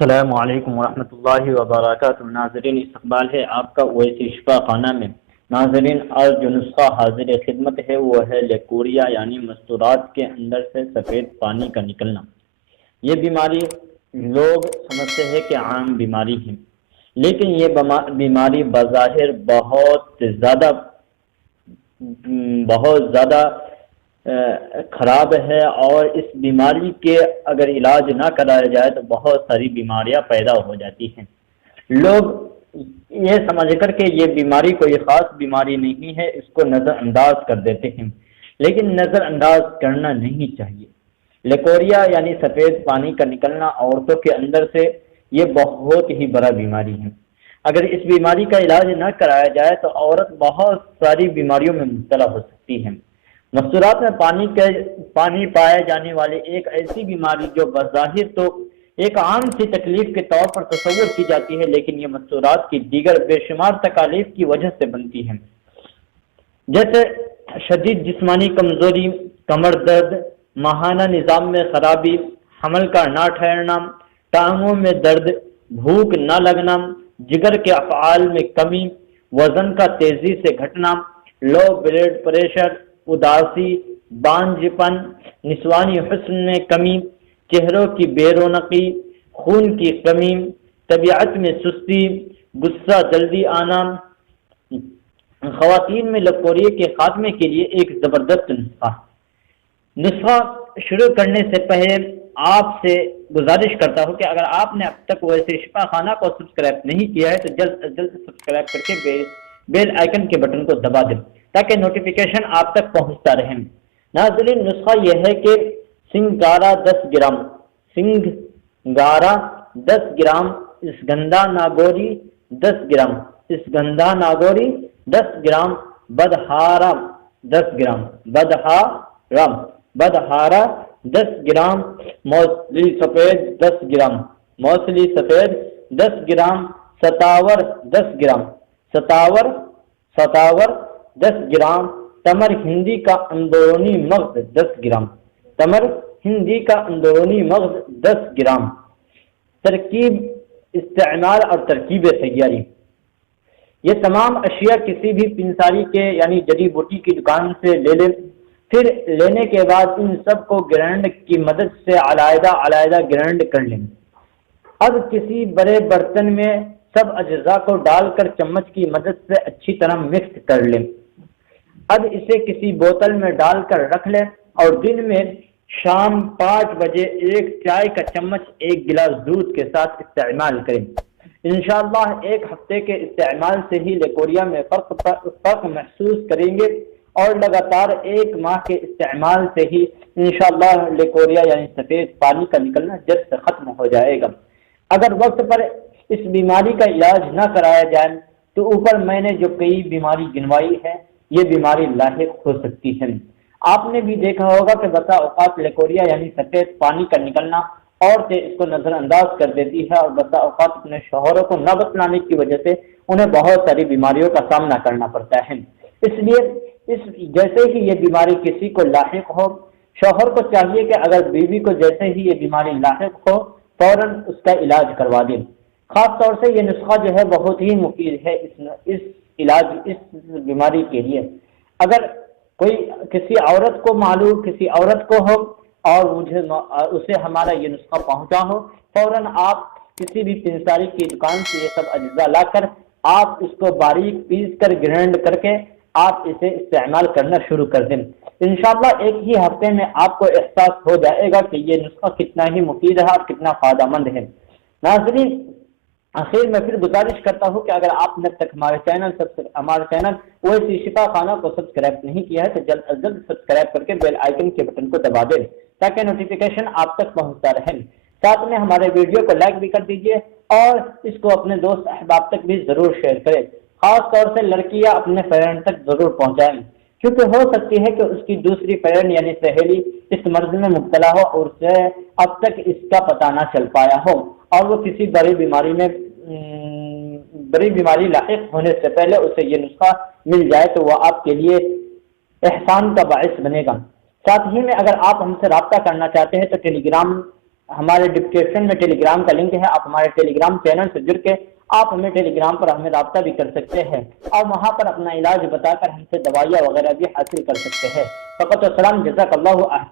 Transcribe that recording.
السلام علیکم ورحمۃ اللہ وبرکاتہ۔ ناظرین، استقبال ہے آپ کا اویسی شفا خانہ میں۔ ناظرین، آج جو نسخہ حاضر خدمت ہے وہ ہے لیکوریا، یعنی مستورات کے اندر سے سفید پانی کا نکلنا۔ یہ بیماری لوگ سمجھتے ہیں کہ عام بیماری ہے، لیکن یہ بیماری بظاہر بہت زیادہ خراب ہے، اور اس بیماری کے اگر علاج نہ کرایا جائے تو بہت ساری بیماریاں پیدا ہو جاتی ہیں۔ لوگ یہ سمجھ کر کہ یہ بیماری کوئی خاص بیماری نہیں ہے، اس کو نظر انداز کر دیتے ہیں، لیکن نظر انداز کرنا نہیں چاہیے۔ لیکوریا یعنی سفید پانی کا نکلنا عورتوں کے اندر سے یہ بہت ہی بڑا بیماری ہے۔ اگر اس بیماری کا علاج نہ کرایا جائے تو عورت بہت ساری بیماریوں میں مبتلا ہو سکتی ہے۔ مستورات میں پانی پائے جانے والی ایک ایسی بیماری جو بظاہر تو ایک عام سی تکلیف کے طور پر تصور کی جاتی ہے، لیکن یہ مستورات کی دیگر بے شمار تکالیف کی وجہ سے بنتی ہے، جیسے شدید جسمانی کمزوری، کمر درد، ماہانہ نظام میں خرابی، حمل کا نہ ٹھہرنا، ٹانگوں میں درد، بھوک نہ لگنا، جگر کے افعال میں کمی، وزن کا تیزی سے گھٹنا، لو بلڈ پریشر، اداسی، بانجھ پن، نسوانی حسن میں کمی، چہروں کی بے رونقی، خون کی کمی، طبیعت میں سستی، غصہ جلدی آنا۔ خواتین میں لیکوریا کے خاتمے کے لیے ایک زبردست نسخہ شروع کرنے سے پہلے آپ سے گزارش کرتا ہوں کہ اگر آپ نے اب تک ویسے شفا خانہ کو سبسکرائب نہیں کیا ہے تو جلد از جلد سبسکرائب کر کے بیل آئیکن کے بٹن کو دبا دیں تاکہ نوٹیفیکیشن آپ تک پہنچتا رہے۔ ناظرین، نسخہ یہ ہے کہ سنگارا 10 گرام، سنگارا 10 گرام، اسگندھا ناگوری 10 گرام، اسگندھا ناگوری 10 گرام، بدہارا 10 گرام، بدہارا 10 گرام، موصلی سفید 10 گرام، موصلی سفید 10 گرام، ستاور 10 گرام، ستاور 10 گرام، تمر ہندی کا اندرونی مغز 10 گرام، تمر ہندی کا اندرونی مغز 10 گرام۔ ترکیب استعمال اور ترکیب تیاری۔ یہ تمام اشیاء کسی بھی پنساری کے یعنی جڑی بوٹی کی دکان سے لے لیں، پھر لینے کے بعد ان سب کو گرینڈ کی مدد سے علیحدہ گرینڈ کر لیں۔ اب کسی بڑے برتن میں سب اجزاء کو ڈال کر چمچ کی مدد سے اچھی طرح مکس کر لیں۔ اب اسے کسی بوتل میں ڈال کر رکھ لیں اور دن میں شام 5 بجے ایک چائے کا چمچ ایک گلاس دودھ کے ساتھ استعمال کریں۔ انشاءاللہ ایک ہفتے کے استعمال سے ہی لیکوریا میں فرق محسوس کریں گے، اور لگاتار 1 ماہ کے استعمال سے ہی انشاءاللہ لیکوریا یعنی سفید پانی کا نکلنا جد سے ختم ہو جائے گا۔ اگر وقت پر اس بیماری کا علاج نہ کرایا جائے تو اوپر میں نے جو کئی بیماری گنوائی ہے یہ بیماری لاحق ہو سکتی ہے۔ آپ نے بھی دیکھا ہوگا کہ بسا اوقات لیکوریا یعنی سفید پانی کا نکلنا عورتیں اس کو نظر انداز کر دیتی ہے، اور بسا اوقات اپنے شوہروں کو نہ بتلانے کی وجہ سے انہیں بہت ساری بیماریوں کا سامنا کرنا پڑتا ہے۔ اس لیے جیسے ہی یہ بیماری کسی کو لاحق ہو، شوہر کو چاہیے کہ اگر بیوی کو جیسے ہی یہ بیماری لاحق ہو فوراً اس کا علاج کروا دیں۔ خاص طور سے یہ نسخہ جو ہے بہت ہی مفید ہے اس بیماری کے لیے۔ اگر کوئی کسی عورت کو ہو اور اسے ہمارا یہ نسخہ پہنچا ہو، فوراً آپ کسی بھی پنساری کی دکان سے یہ سب اجزاء لا کر آپ اس کو باریک پیس کر گرینڈ کر کے آپ اسے استعمال کرنا شروع کر دیں۔ انشاءاللہ ایک ہی ہفتے میں آپ کو احساس ہو جائے گا کہ یہ نسخہ کتنا ہی مفید ہے اور کتنا فائدہ مند ہے۔ ناظرین، آخر میں پھر گزارش کرتا ہوں کہ اگر آپ نے اب تک ہمارے چینل اویسی شفا خانہ کو سبسکرائب نہیں کیا ہے تو جلد از جلد سبسکرائب کر کے بیل آئیکن کے بٹن کو دبا دیں تاکہ نوٹیفیکیشن آپ تک پہنچتا رہے۔ ساتھ میں ہمارے ویڈیو کو لائک بھی کر دیجیے اور اس کو اپنے دوست احباب تک بھی ضرور شیئر کریں۔ خاص طور سے لڑکیاں اپنے فرینڈ تک ضرور پہنچائیں، کیونکہ ہو سکتی ہے کہ اس کی دوسری فرینڈ یعنی سہیلی اس مرض میں مبتلا ہو اور اسے اب تک اس کا پتہ نہ چل پایا ہو، اور وہ کسی بڑی بیماری لاحق ہونے سے پہلے اسے یہ نسخہ مل جائے تو وہ آپ کے لیے احسان کا باعث بنے گا۔ ساتھ ہی میں اگر آپ ہم سے رابطہ کرنا چاہتے ہیں تو ٹیلی گرام ہمارے ڈسکرپشن میں ٹیلی گرام کا لنک ہے، آپ ہمارے ٹیلی گرام چینل سے جڑ کے آپ ہمیں ٹیلی گرام پر ہمیں رابطہ بھی کر سکتے ہیں، اور وہاں پر اپنا علاج بتا کر ہم سے دوائیاں وغیرہ بھی حاصل کر سکتے ہیں۔ فقط و سلام، جزاک اللہ احسن۔